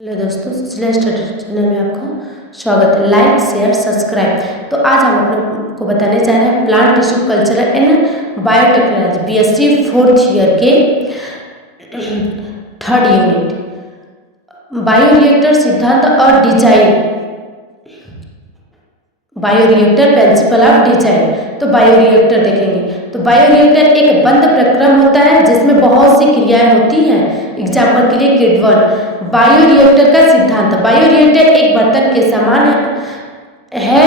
Hello दोस्तों, Sushila study channel में आपका स्वागत है। Like share subscribe. तो आज हम आप लोग को बताने जा रहे हैं plant tissue culture and biotechnology BSc 4th year के 3rd यूनिट बायोरिएक्टर सिद्धांत और design, bioreactor principle of design. तो बायोरिएक्टर देखेंगे तो बायोरिएक्टर एक बंद प्रक्रम होता है जिसमें बहुत सी क्रियाएं होती हैं। एग्जाम्पल के लिए ग्रेड 1 बायोरिएक्टर का सिद्धांत। बायोरिएक्टर एक बर्तन के समान है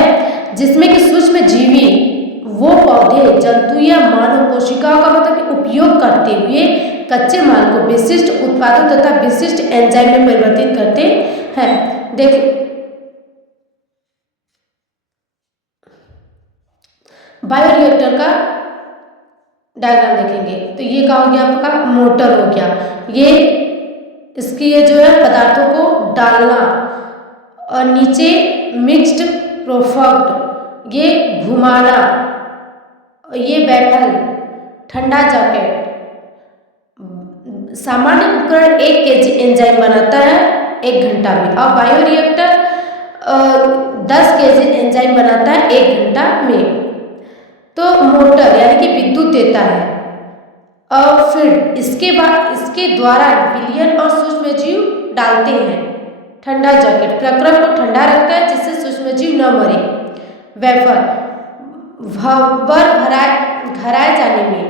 जिसमें कि सूक्ष्म जीवी वो पौधे, जंतु या मानव कोशिकाओं का उपयोग करते हुए कच्चे माल को विशिष्ट उत्पादों तथा विशिष्ट एंजाइम में परिवर्तित करते हैं। देखिए बायोरिएक्टर का डायग्राम देखेंगे तो ये क्या हो गया, आपका मोटर हो गया। ये इसकी ये जो है पदार्थों को डालना और नीचे मिक्स्ड प्रोडक्ट ये घुमाना, ये बैफल, ठंडा जैकेट। सामान्य उपकरण 1 kg एंजाइम बनाता है 1 घंटा में और बायोरिएक्टर 10 kg एंजाइम बनाता है 1 घंटा में। तो मोटर यानी कि विद्युत देता है और फिर इसके बाद इसके द्वारा विलयन और सूक्ष्मजीव डालते हैं। ठंडा जैकेट प्रक्रम को ठंडा रखता है जिससे सूक्ष्मजीव न मरे। वेफर घराए जाने में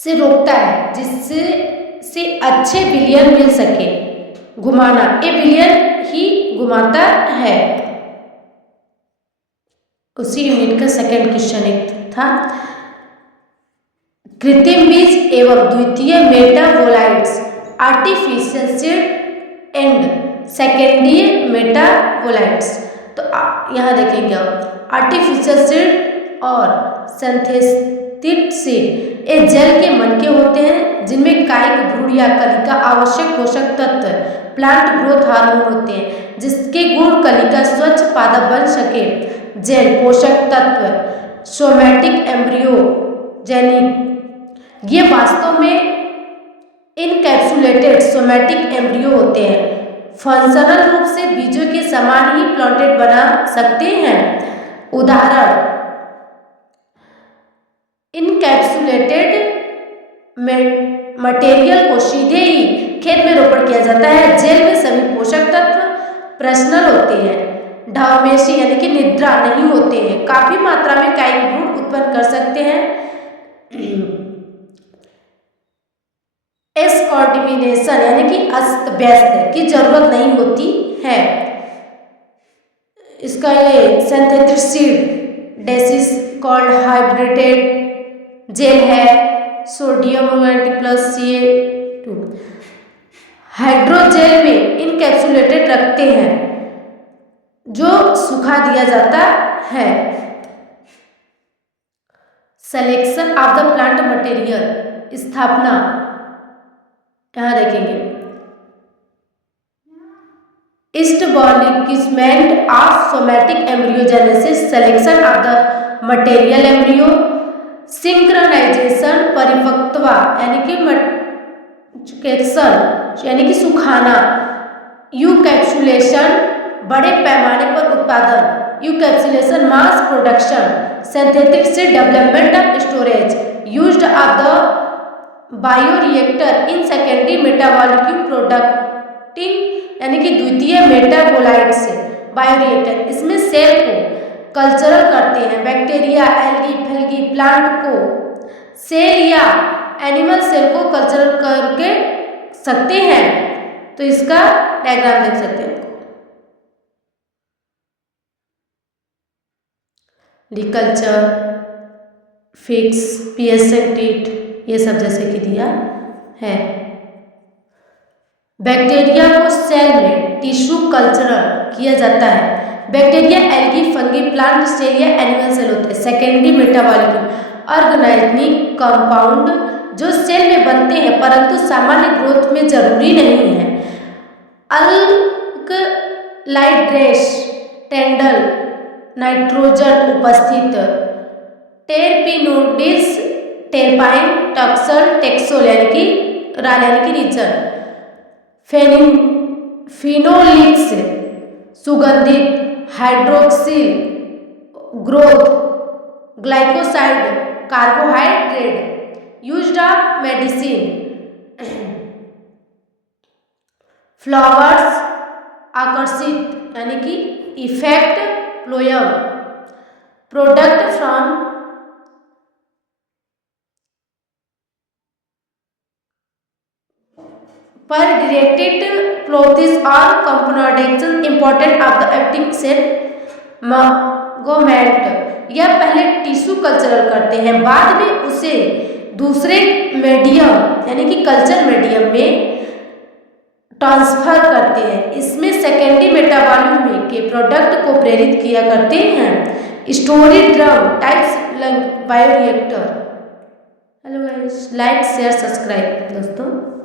से रोकता है जिससे अच्छे विलयन मिल सके। घुमाना, ये विलयन ही घुमाता है। उसी यूनिट का सेकंड क्वेश्चन एक था, कृत्रिम बीज एवं द्वितीय metabolites artificial seed and secondary metabolites. तो यहाँ देखेंगे आप आर्टिफिशियल सीड और सिंथेटिक सीड ये जल के मनके होते हैं जिनमें कायिक, भ्रूण या कलिका आवश्यक पोषक तत्व प्लांट ग्रोथ हार्मोन होते हैं जिसके गुण कलिका स्वच्छ पादप बन सके। जेल पोषक तत्व सोमैटिक एम्ब्रियोजेनिक, ये वास्तव में इनकैप्सुलेटेड सोमैटिक एम्ब्रियो होते हैं। फंक्शनल रूप से बीजों के समान ही प्लांटेड बना सकते हैं। उदाहरण इनकैप्सुलेटेड मटेरियल को सीधे ही खेत में रोपण किया जाता है। जेल में सभी पोषक तत्व पर्सनल होते हैं। ढामेशी यानी कि निद्रा नहीं होते हैं। काफी मात्रा में कायिक भ्रूण उत्पन्न कर सकते हैं। एस्कॉर्डिनेशन यानी कि अस्त व्यस्त की जरूरत नहीं होती है। इसका ये सिंथेटिक सीड डेसिस कॉल्ड हाइब्रिडेड जेल है। सोडियम प्लस Ca2 हाइड्रोजेल में इनकैप्सुलेटेड रखते हैं जो सुखा दिया जाता है। Selection of the plant material स्थापना, यहाँ देखेंगे establishment of somatic embryogenesis, selection of the material embryo, synchronisation परिपक्वता यानी कि यानी कि सुखाना, यूकैप्सुलेशन बड़े पैमाने पर उत्पादन, encapsulation mass production, synthetic seed development of storage, used of the bioreactor in secondary metabolic producting यानी कि द्वितीय मेटाबोलाइट्स बायोरिएक्टर। इसमें सेल को कल्चरल करते हैं। बैक्टीरिया, एल्गी, फल्गी प्लांट को सेल या एनिमल सेल को कल्चरल करके सकते हैं। तो इसका डायग्राम देख सकते हैं। कल्चर, फिक्स, पीएसएक्टिट ये सब जैसे कि दिया है। बैक्टीरिया को सेल में टिश्यू कल्चरल किया जाता है। Bacteria, algae, fungi plant cell या एनिमल सेल होते हैं। सेकेंडरी मेटाबॉलिक ऑर्गेनाइजिंग कंपाउंड जो सेल में बनते हैं परंतु सामान्य ग्रोथ में जरूरी नहीं है। अल्कलाइड्रेस टेंडल नाइट्रोजन उपस्थित टेरपिनोडिस, टेरपाइन, टक्सल, टेक्सोल यानी कि राल यानी कि रीजन, फेनिन फिनोलिक्स सुगंधित, hydroxyl growth, glycoside carbohydrate used of medicine, flowers आकर्षित यानी कि इफेक्ट प्लोयम, प्रोडक्ट फ्रॉम पर डायरेक्टेड क्लोथिस और components important of the acting cell मार्गोमेंट। यह पहले टिश्यू कल्चरल करते हैं, बाद में उसे दूसरे मीडियम यानी कि कल्चर मीडियम में ट्रांसफर करते हैं। इसमें सेकेंडरी मेटाबॉलिज्म के प्रोडक्ट को प्रेरित किया करते हैं। Story drum types bioreactor. Hello guys, like share subscribe दोस्तों।